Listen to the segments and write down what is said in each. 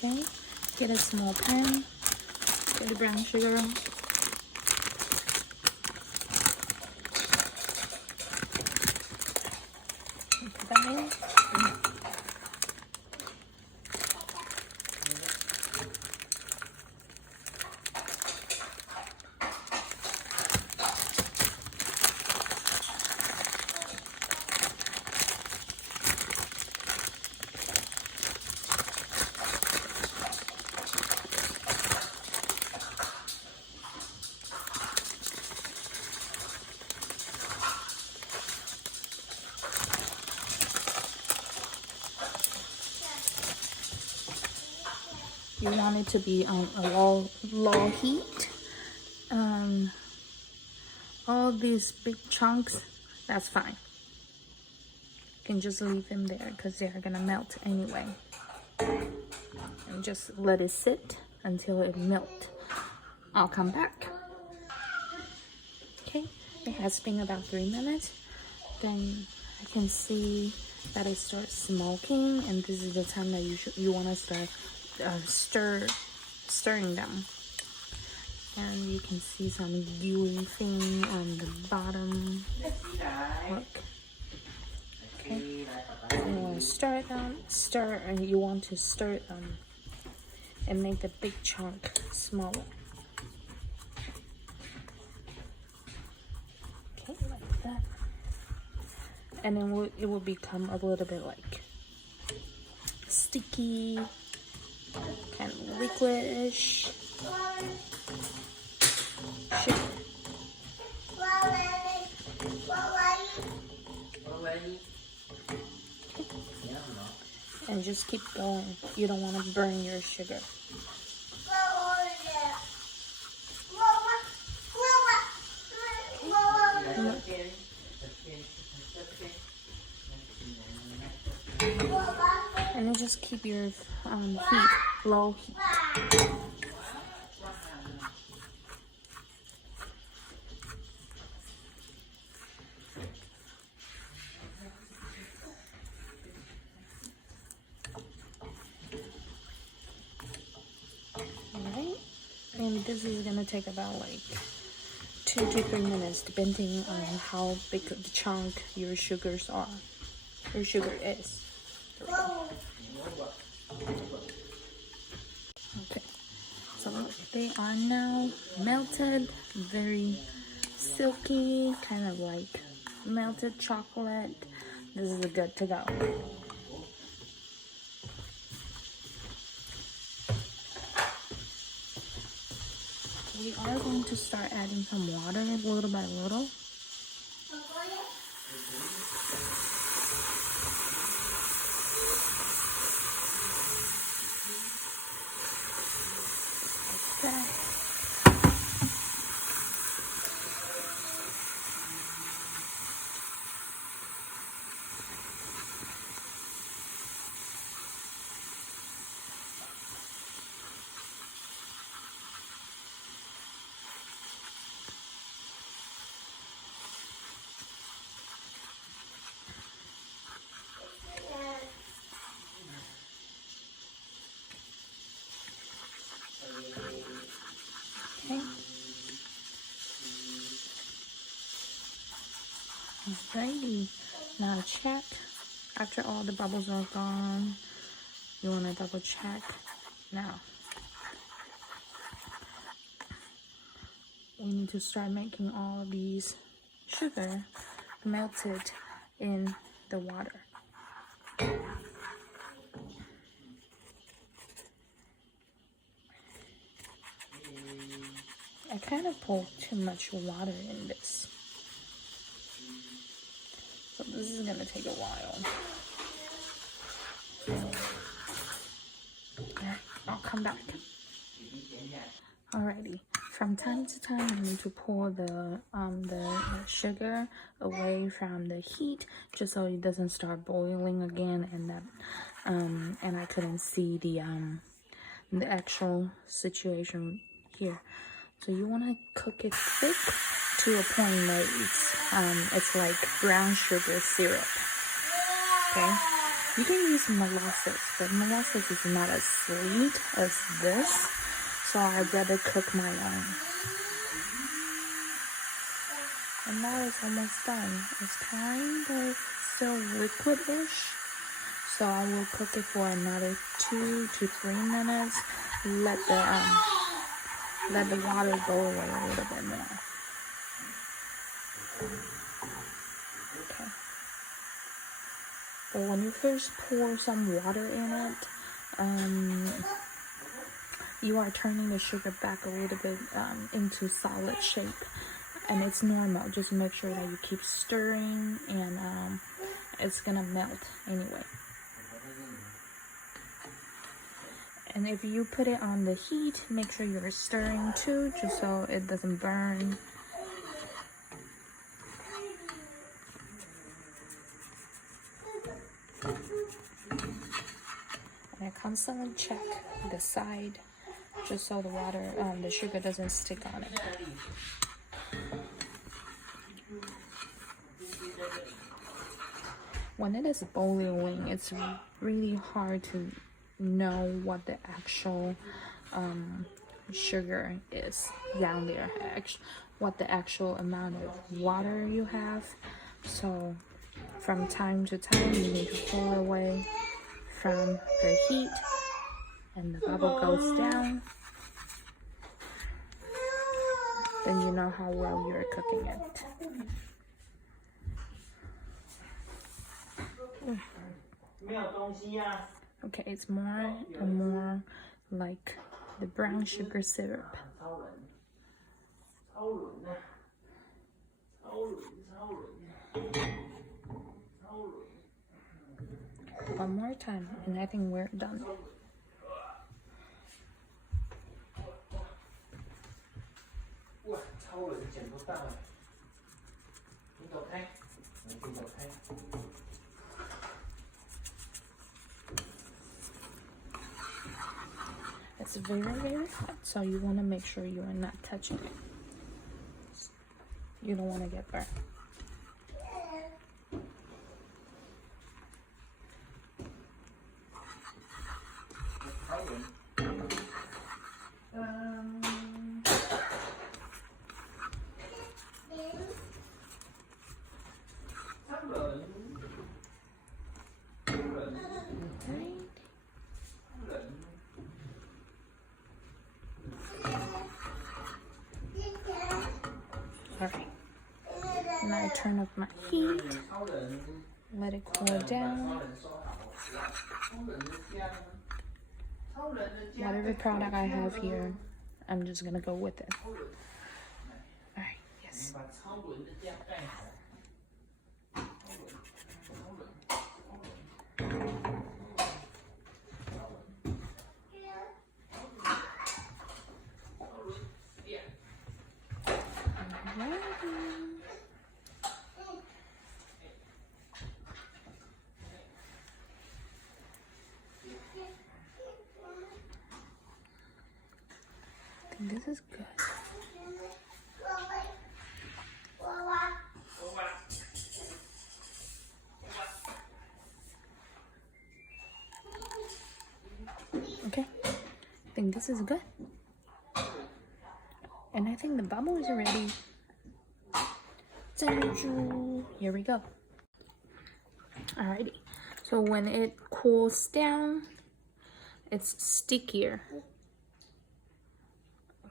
Okay, get a small pan, get the brown sugar. Put that in. You want it to be on a low heat. All these big chunks, that's fine. You can just leave them there because they're gonna melt anyway. And just let it sit until it melts. I'll come back. Okay, it has been about 3 minutes. Then I can see that it starts smoking, and this is the time that you want to start stirring them. And you can see some gooey thing on the bottom. Look. Okay. You want to stir them, and you want to stir them and make the big chunk smaller. Okay, like that. And then it will become a little bit like sticky, kind of liquidish. And just keep going. You don't want to burn your sugar. And then just keep your heat, low heat. Alright, and this is gonna take about like 2 to 3 minutes depending on how big the chunk your sugar is. Okay, so they are now melted, very silky, kind of like melted chocolate. This is good to go. We are going to start adding some water little by little. Like that. Okay. Alrighty. Now check. After all the bubbles are gone, you want to double check. Now, we need to start making all of these sugar melted in the water. I kind of poured too much water in this, so this is gonna take a while. Alright, I'll come back. Alrighty. From time to time, you need to pour the sugar away from the heat, just so it doesn't start boiling again, and that and I couldn't see the actual situation here. So you want to cook it quick to a point that it's like brown sugar syrup. Okay, You can use molasses, but molasses is not as sweet as this, so I'd rather cook my own. And now it's almost done. It's kind of still liquid-ish, so I will cook it for another 2 to 3 minutes. Let the water go away a little bit more. Okay. But when you first pour some water in it, you are turning the sugar back a little bit into solid shape. And it's normal. Just make sure that you keep stirring, and it's gonna melt anyway. And if you put it on the heat, make sure you're stirring too, just so it doesn't burn. And I constantly check the side, just so the water, the sugar doesn't stick on it. When it is boiling, it's really hard to know what the actual sugar is down there, what the actual amount of water you have. So from time to time, you need to pull away from the heat, and the bubble goes down. Then you know how well you're cooking it. Okay, it's more and more like the brown sugar syrup. One more time, and I think we're done. It's very, very hot, so you want to make sure you are not touching it. You don't want to get burnt. Alright, now I turn up my heat, let it cool down. Whatever product I have here, I'm just gonna go with it. Alright, yes. I think this is good. Okay, I think this is good. And I think the bubble is ready.珍珠. Here we go. Alrighty. So when it cools down, it's stickier.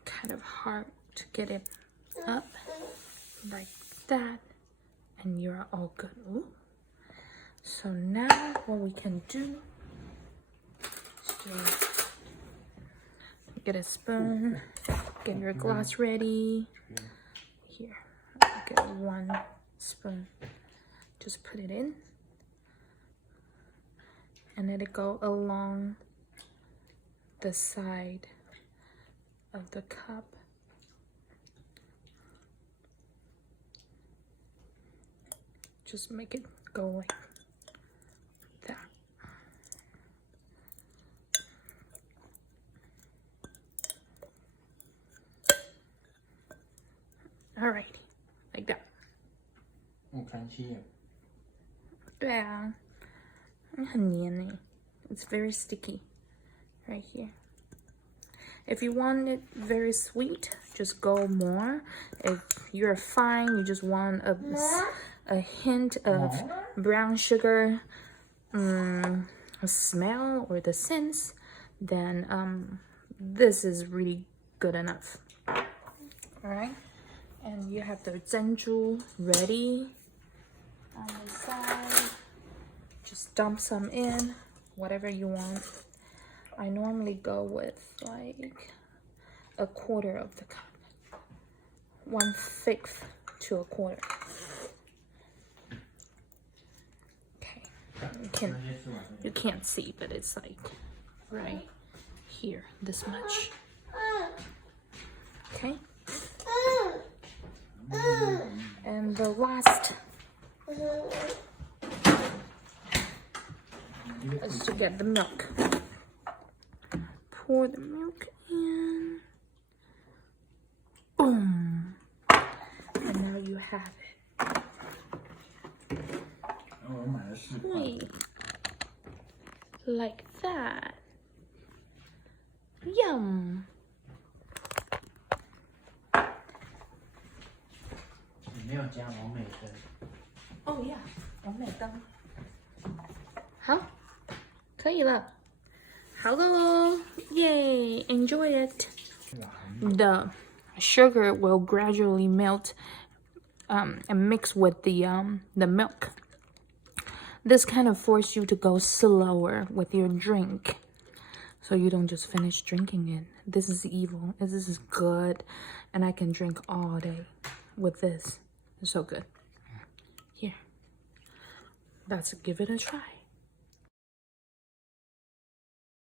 Kind of hard to get it up like that, and you're all good. Ooh. So now what we can do is get a spoon, get your glass ready. Here, get 1 spoon, just put it in and let it go along the side of the cup. Just make it go like that. Alrighty, like that. 我看起。对啊，很黏耶. It's very sticky right here. If you want it very sweet, just go more. If you're fine, you just want a hint of brown sugar, a smell or the sense, then this is really good enough. All right, and you have the珍珠ready on the side. Just dump some in, whatever you want. I normally go with like 1/4 of the cup, 1/5 to 1/4. Okay, you can't see, but it's like right here, this much. Okay, and the last is to get the milk. Pour the milk in. Boom. And now you have it. Sweet. Like that. Yum. Oh yeah, 完美灯。好，可以了。好喽 Yay! Enjoy it. The sugar will gradually melt and mix with the milk. This kind of forces you to go slower with your drink, so you don't just finish drinking it. This is evil. This is good, and I can drink all day with this. It's so good. Here, let's give it a try.